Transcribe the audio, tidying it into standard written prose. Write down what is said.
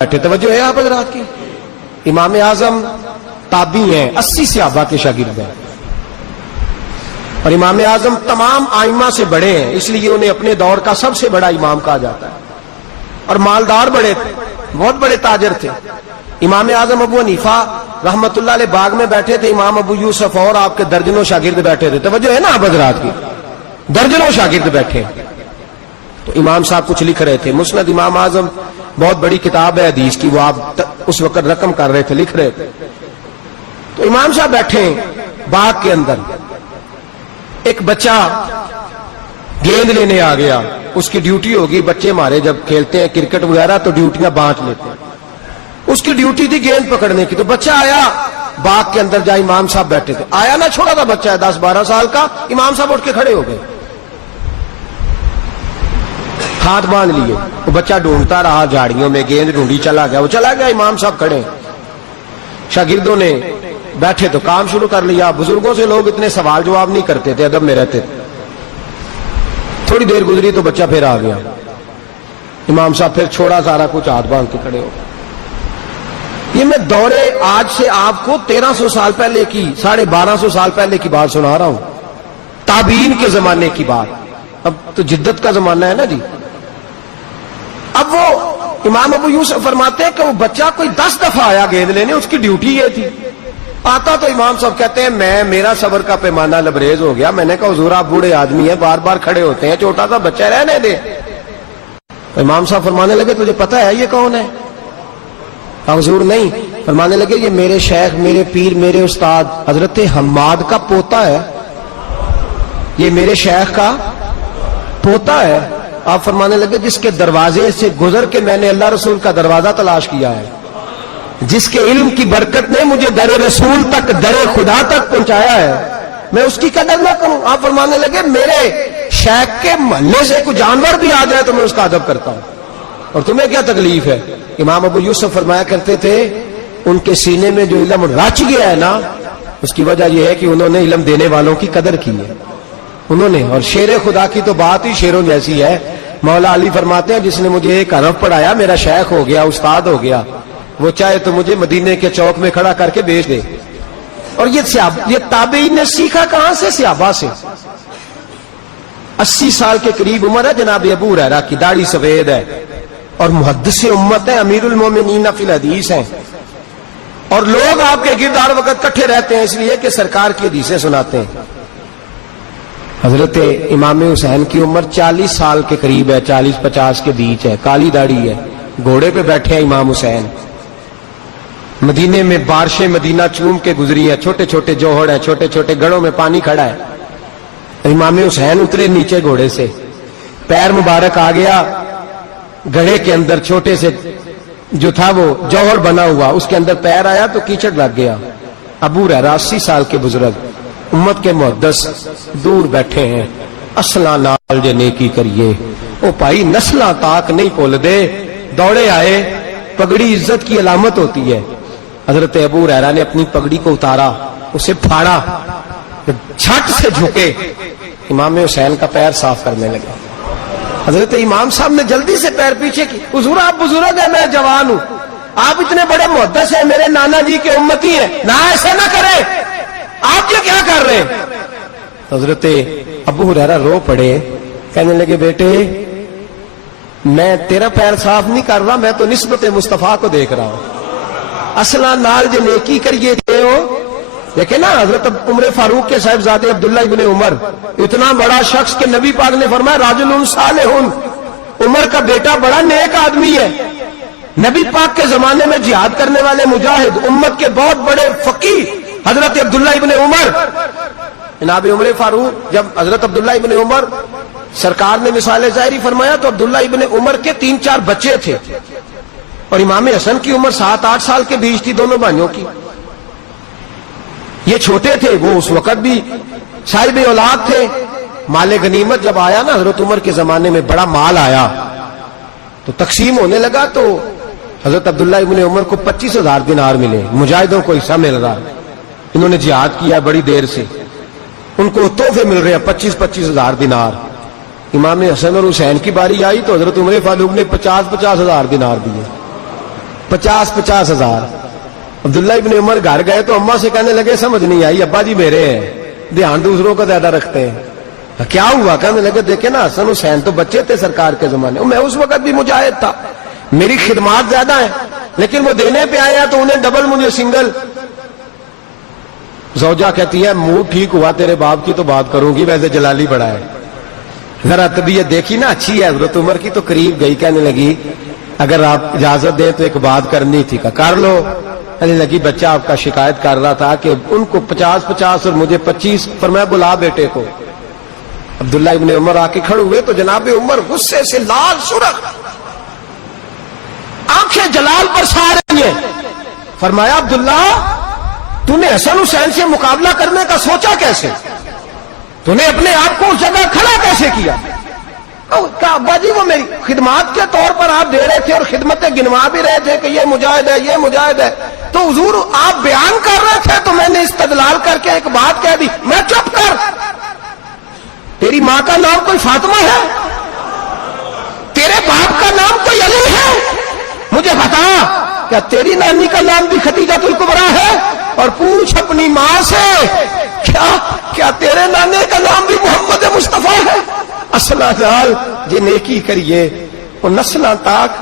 بیٹھے. توجہ ہے آپ حضرات کی. امام اعظم تابعی ہیں, 80 صحابہ کے شاگرد ہیں, اور امام اعظم تمام ائمہ سے بڑے ہیں, اس لیے انہیں اپنے دور کا سب سے بڑا امام کہا جاتا ہے, اور مالدار بڑے تھے, بہت بڑے تاجر تھے. امام اعظم ابو حنیفہ رحمت اللہ علیہ باغ میں بیٹھے تھے, امام ابو یوسف اور آپ کے درجنوں شاگرد بیٹھے تھے. توجہ ہے نا آپ حضرات کی, درجنوں شاگرد بیٹھے. تو امام صاحب کچھ لکھ رہے تھے. مسند امام اعظم بہت بڑی کتاب ہے حدیث کی, وہ آپ اس وقت رقم کر رہے تھے, لکھ رہے تھے. تو امام صاحب بیٹھے باغ کے اندر, ایک بچہ گیند لینے آ گیا. اس کی ڈیوٹی ہوگی, بچے ہمارے جب کھیلتے ہیں کرکٹ وغیرہ تو ڈیوٹیاں بانٹ لیتے ہیں, اس کی ڈیوٹی تھی گیند پکڑنے کی. تو بچہ آیا باغ کے اندر, جا امام صاحب بیٹھے تھے, آیا نا, چھوٹا تھا بچہ ہے 10-12 سال کا. امام صاحب اٹھ کے کھڑے ہو گئے, ہاتھ باندھ لیے. وہ بچہ ڈھونڈتا رہا جھاڑیوں میں, گیند ڈھونڈی, چلا گیا. وہ چلا گیا, امام صاحب کھڑے. شاگردوں نے بیٹھے تو کام شروع کر لیا. بزرگوں سے لوگ اتنے سوال جواب نہیں کرتے تھے, ادب میں رہتے تھے. تھوڑی دیر گزری تو بچہ پھر آ گیا. امام صاحب پھر چھوڑا سارا کچھ, ہاتھ باندھ کے کھڑے ہو. یہ میں دورے آج سے آپ کو 1300 سال پہلے کی, 1250 سال پہلے کی بات سنا رہا ہوں, تابعین کے زمانے کی بات. اب تو جدت کا زمانہ ہے نا جی. اب وہ امام ابو یوسف فرماتے ہیں کہ وہ بچہ کوئی 10 دفعہ آیا گیند لینے, اس کی ڈیوٹی یہ تھی. آتا تو امام صاحب کہتے ہیں میرا صبر کا پیمانہ لبریز ہو گیا. میں نے کہا حضور آپ بوڑھے آدمی ہیں, بار بار کھڑے ہوتے ہیں, چھوٹا سا بچہ رہنے دے. امام صاحب فرمانے لگے تجھے پتا ہے یہ کون ہے؟ حضور نہیں. فرمانے لگے یہ میرے شیخ, میرے پیر, میرے استاد حضرت حماد کا پوتا ہے, یہ میرے شیخ کا پوتا ہے. آپ فرمانے لگے جس کے دروازے سے گزر کے میں نے اللہ رسول کا دروازہ تلاش کیا ہے, جس کے علم کی برکت نے مجھے در رسول تک, در خدا تک پہنچایا ہے, میں اس کی قدر نہ کروں. آپ فرمانے لگے میرے شیخ کے محلے سے کوئی جانور بھی آ جائے تو میں اس کا ادب کرتا ہوں, اور تمہیں کیا تکلیف ہے؟ امام ابو یوسف فرمایا کرتے تھے ان کے سینے میں جو علم رچ گیا ہے نا, اس کی وجہ یہ ہے کہ انہوں نے علم دینے والوں کی قدر کی ہے انہوں نے. اور شیر خدا کی تو بات ہی شیروں جیسی ہے. مولا علی فرماتے ہیں جس نے مجھے ایک حرف پڑھایا میرا شیخ ہو گیا, استاد ہو گیا, وہ چاہے تو مجھے مدینے کے چوک میں کھڑا کر کے بیچ دے. اور یہ تابعین نے سیکھا کہاں سے؟ صحابہ سے. 80 سال کے قریب عمر ہے جناب ابو ہریرہ کی, داڑھی سفید ہے, اور محدث امت ہے, امیر المومنین فی الحدیث ہیں, اور لوگ آپ کے گرد ہر وقت کٹھے رہتے ہیں اس لیے کہ سرکار کی حدیثیں سناتے ہیں. حضرت امام حسین کی عمر 40 سال کے قریب ہے, 40-50 کے بیچ ہے, کالی داڑھی ہے, گھوڑے پہ بیٹھے ہیں امام حسین. مدینے میں بارشیں مدینہ چوم کے گزری ہیں, چھوٹے چھوٹے جوہر ہیں, چھوٹے چھوٹے گڑوں میں پانی کھڑا ہے. امام حسین اترے نیچے گھوڑے سے, پیر مبارک آ گیا گڑھے کے اندر, چھوٹے سے جو تھا وہ جوہر بنا ہوا, اس کے اندر پیر آیا تو کیچڑ لگ گیا. ابو ہریرہ 80 سال کے بزرگ, امت کے محدث, دور بیٹھے ہیں. اصلاں نال جے نیکی کریے, او بھائی نسلاں تاک نہیں بھول دے. دوڑے آئے, پگڑی عزت کی علامت ہوتی ہے. حضرت ابو ہریرہ نے اپنی پگڑی کو اتارا, اسے پھاڑا, جھٹ سے جھکے, امام حسین کا پیر صاف کرنے لگے. حضرت امام صاحب نے جلدی سے پیر پیچھے کی. حضور آپ بزرگ ہیں, میں جوان ہوں, آپ اتنے بڑے محدث ہیں, میرے نانا جی کے امتی ہیں, نہ ایسے نہ کریں, آپ یہ کیا کر رہے ہیں؟ حضرت ابو ہریرہ رو پڑے, کہنے لگے بیٹے میں تیرا پیر صاف نہیں کر رہا, میں تو نسبت مصطفیٰ کو دیکھ رہا ہوں. اصلا نال جو نیکی کریے تھے ہو. دیکھیں نا حضرت عمر فاروق کے صاحبزادے عبداللہ ابن عمر, اتنا بڑا شخص کہ نبی پاک نے فرمایا راجل صالح, عمر کا بیٹا بڑا نیک آدمی ہے. نبی پاک کے زمانے میں جہاد کرنے والے مجاہد, امت کے بہت بڑے فقیہ حضرت عبداللہ ابن عمر. جناب عمر فاروق, جب حضرت عبداللہ ابن عمر سرکار نے مثال ظاہری فرمایا تو عبداللہ ابن عمر کے 3-4 بچے تھے, اور امام حسن کی عمر 7-8 سال کے بیچ تھی دونوں بھائیوں کی. یہ چھوٹے تھے, وہ اس وقت بھی صاحب اولاد تھے. مال غنیمت جب آیا نا حضرت عمر کے زمانے میں, بڑا مال آیا تو تقسیم ہونے لگا, تو حضرت عبداللہ ابن عمر کو 25,000 دینار ملے, مجاہدوں کو حصہ مل رہا. انہوں نے جہاد کیا بڑی دیر سے, ان کو تحفے مل رہے ہیں 25,000 دینار. امام حسن اور حسین کی باری آئی تو حضرت عمر فاروق نے 50,000 دینار دیے. 50 ہزار. عبداللہ ابن عمر گھر گئے تو اماں سے کہنے لگے سمجھ نہیں آئی, ابا جی میرے ہیں, دھیان دوسروں کا زیادہ رکھتے ہیں. کیا ہوا؟ کہنے لگے دیکھیں نا حسن حسین تو بچے تھے سرکار کے زمانے, میں اس وقت بھی مجاہد تھا, میری خدمات زیادہ ہیں, لیکن وہ دینے پہ آیا تو انہیں ڈبل مجھے سنگل. زوجہ کہتی ہے موڈ ٹھیک ہوا تیرے باپ کی تو بات کروں گی, ویسے جلالی بڑا ہے. ذرا طبیعت دیکھی نا اچھی ہے حضرت عمر کی, تو قریب گئی, کہنے لگی اگر آپ اجازت دیں تو ایک بات کرنی تھی. کر لو. کہنے لگی بچہ آپ کا شکایت کر رہا تھا کہ ان کو 50 اور مجھے 25, فرمایا بلا بیٹے کو. عبداللہ ابن عمر آ کے کھڑے ہوئے تو جناب عمر غصے سے لال سرخ, آنکھیں جلال برسا رہی ہیں. فرمایا عبداللہ تو نے حسن حسین سے مقابلہ کرنے کا سوچا کیسے؟ تو نے اپنے آپ کو اس جگہ کھڑا کیسے کیا؟ کہا ابا جی وہ میری خدمات کے طور پر آپ دے رہے تھے اور خدمتیں گنوا بھی رہے تھے کہ یہ مجاہد ہے یہ مجاہد ہے, تو حضور آپ بیان کر رہے تھے تو میں نے استدلال کر کے ایک بات کہہ دی. میں چپ کر, تیری ماں کا نام کوئی فاطمہ ہے؟ تیرے باپ کا نام کوئی علی ہے؟ مجھے بتا کیا تیری نانی کا نام بھی خدیجہ الکبریٰ ہے؟ اور پوچھ اپنی ماں سے کیا تیرے نانے کا نام بھی محمد مصطفیٰ ہے؟ اصلہ جال جی نیکی کریے وہ نسلہ تاک